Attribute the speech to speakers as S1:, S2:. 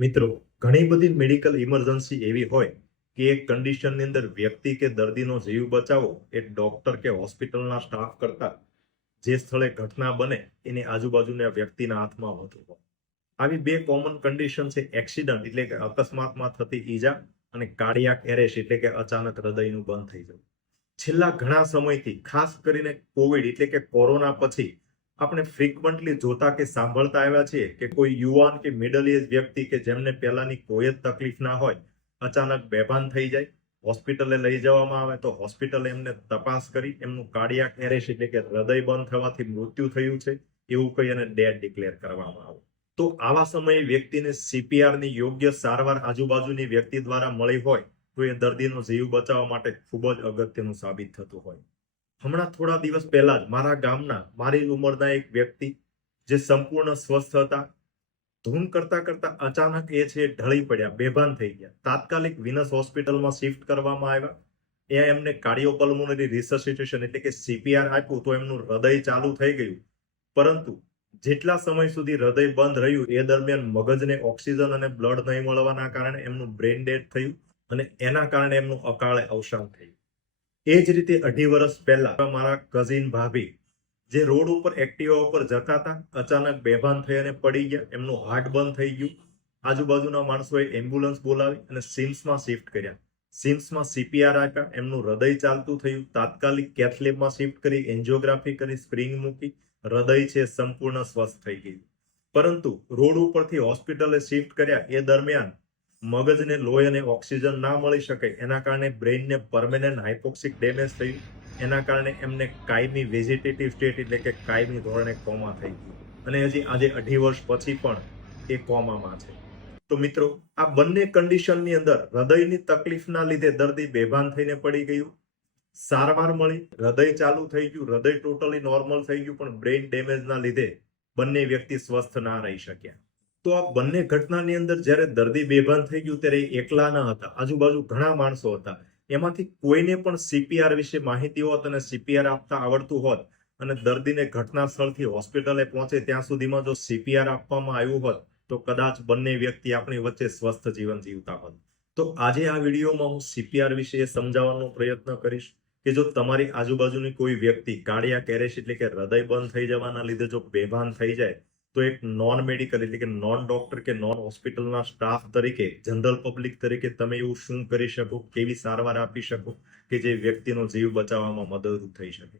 S1: મિત્રો, ઘણી બધી મેડિકલ ઇમરજન્સી એવી હોય કે એક કન્ડિશનની અંદર વ્યક્તિ કે દર્દીનો જીવ બચાવવો એ ડોક્ટર કે હોસ્પિટલના સ્ટાફ કરતા જે સ્થળે ઘટના બને એની આજુબાજુના વ્યક્તિના હાથમાં વધુ હોય. આવી બે કોમન કન્ડિશન છે એક્સિડન્ટ એટલે કે અકસ્માતમાં થતી ઈજા અને કાર્ડિયાક એરેસ્ટ એટલે કે અચાનક હૃદયનું બંધ થઈ જવું. છેલ્લા ઘણા સમયથી ખાસ કરીને કોવિડ એટલે કે કોરોના પછી આપણે ફ્રીકવન્ટલી જોતા કે સાંભળતા આવ્યા છીએ કે કોઈ યુવાન કે મિડલ એજ વ્યક્તિ કે જેમને પહેલાની કોઈ જ તકલીફ ના હોય, અચાનક બેભાન થઈ જાય, હોસ્પિટલે લઈ જવામાં આવે તો હોસ્પિટલે એમને તપાસ કરી, એમનું કાર્ડિયાક એરેસ્ટ એટલે કે હૃદય બંધ થવાથી મૃત્યુ થયું છે, એવું કહી અને ડેડ ડિક્લેર કરવામાં આવે તો આવા સમયે વ્યક્તિને સીપીઆરની યોગ્ય સારવાર આજુબાજુની વ્યક્તિ દ્વારા મળી હોય, તો એ દર્દીનો જીવ બચાવવા માટે ખૂબ જ અગત્યનું સાબિત થતું હોય. હમણાં થોડા દિવસ પહેલા જ મારા ગામના, મારી ઉંમરના એક વ્યક્તિ જે સંપૂર્ણ સ્વસ્થ હતા, ધૂન કરતા કરતા અચાનક એ છે ઢળી પડ્યા, બેભાન થઈ ગયા. તાત્કાલિક વિનસ હોસ્પિટલમાં શિફ્ટ કરવામાં આવ્યા. ત્યાં એમને કાર્ડિયોપલ્મોનરી રિસર્સિટેશન એટલે કે સીપીઆર આપ્યું તો એમનું હૃદય ચાલુ થઈ ગયું. પરંતુ જેટલા સમય સુધી હૃદય બંધ રહ્યું, એ દરમિયાન મગજને ઓક્સિજન અને બ્લડ નહીં મળવાના કારણે એમનું બ્રેન ડેડ થયું અને એના કારણે એમનું અકાળે અવસાન થયું. એ જ રીતે અઢી વર્ષ પહેલા મારા કઝિન ભાભી, જે રોડ ઉપર એક્ટિવા ઉપર જતા હતા, અચાનક બેભાન થઈ અને પડી ગયા. એમનું હાર્ટ બંધ થઈ ગયું. આજુબાજુના માણસોએ એમ્બ્યુલન્સ બોલાવી અને સિમ્સમાં શિફ્ટ કર્યા. સિમ્સમાં સીપીઆર આપ્યા. એમનું હૃદય ચાલતું થયું. તાત્કાલિક કેથલેબમાં શિફ્ટ કરી એન્જિયોગ્રાફી કરી સ્પ્રિંગ મૂકી. હૃદય છે સંપૂર્ણ સ્વસ્થ થઈ ગયું. પરંતુ રોડ ઉપરથી હોસ્પિટલે શિફ્ટ કર્યા. એ દરમિયાન મગજને લોહી અને ઓક્સિજન ના મળી શકે, એના કારણે બ્રેઇનને પરમેનન્ટ હાઇપોક્સિક ડેમેજ થયું. એના કારણે એમને કાયમી વેજીટેટિવ સ્ટેટ એટલે કે કાયમી ધોરણે કોમા થઈ ગયું. અને હજી આજે અઢી વર્ષ પછી પણ એ કોમામાં છે. તો મિત્રો, આ બંને કન્ડિશનની અંદર હૃદયની તકલીફના લીધે દર્દી બેભાન થઈને પડી ગયું. સારવાર મળી, હૃદય ચાલુ થઈ ગયું, હૃદય ટોટલી નોર્મલ થઈ ગયું, પણ બ્રેઇન ડેમેજના લીધે બંને વ્યક્તિ સ્વસ્થ ના રહી શક્યા. તો આ બંને ઘટનાની અંદર જ્યારે દર્દી બેભાન થઈ ગયું ત્યારે એકલા ન હતા. આજુબાજુ ઘણા માણસો હતા. એમાંથી કોઈને પણ સીપીઆર વિશે માહિતી હોત અને સીપીઆર આપતા આવડતું હોત અને દર્દીને ઘટના સ્થળથી હોસ્પિટલે પહોંચે ત્યાં સુધીમાં જો સીપીઆર આપવામાં આવ્યું હોત, તો કદાચ બંને વ્યક્તિ આપણી વચ્ચે સ્વસ્થ જીવન જીવતા હોત. તો આજે આ વિડીયોમાં હું સીપીઆર વિશે સમજાવવાનો પ્રયત્ન કરીશ કે જો તમારી આજુબાજુની કોઈ વ્યક્તિ કાર્ડિયાક કેરેશ એટલે કે હૃદય બંધ થઈ જવાના લીધે જો બેભાન થઈ જાય તો એક નોન મેડિકલ એટલે કે નોન ડોક્ટર કે નોન હોસ્પિટલના સ્ટાફ તરીકે જનરલ પબ્લિક તરીકે તમે એવું શું કરી શકો? કેવી સારવાર આપી શકો? કે જે વ્યક્તિનો જીવ બચાવવામાં મદદરૂપ થઈ શકે?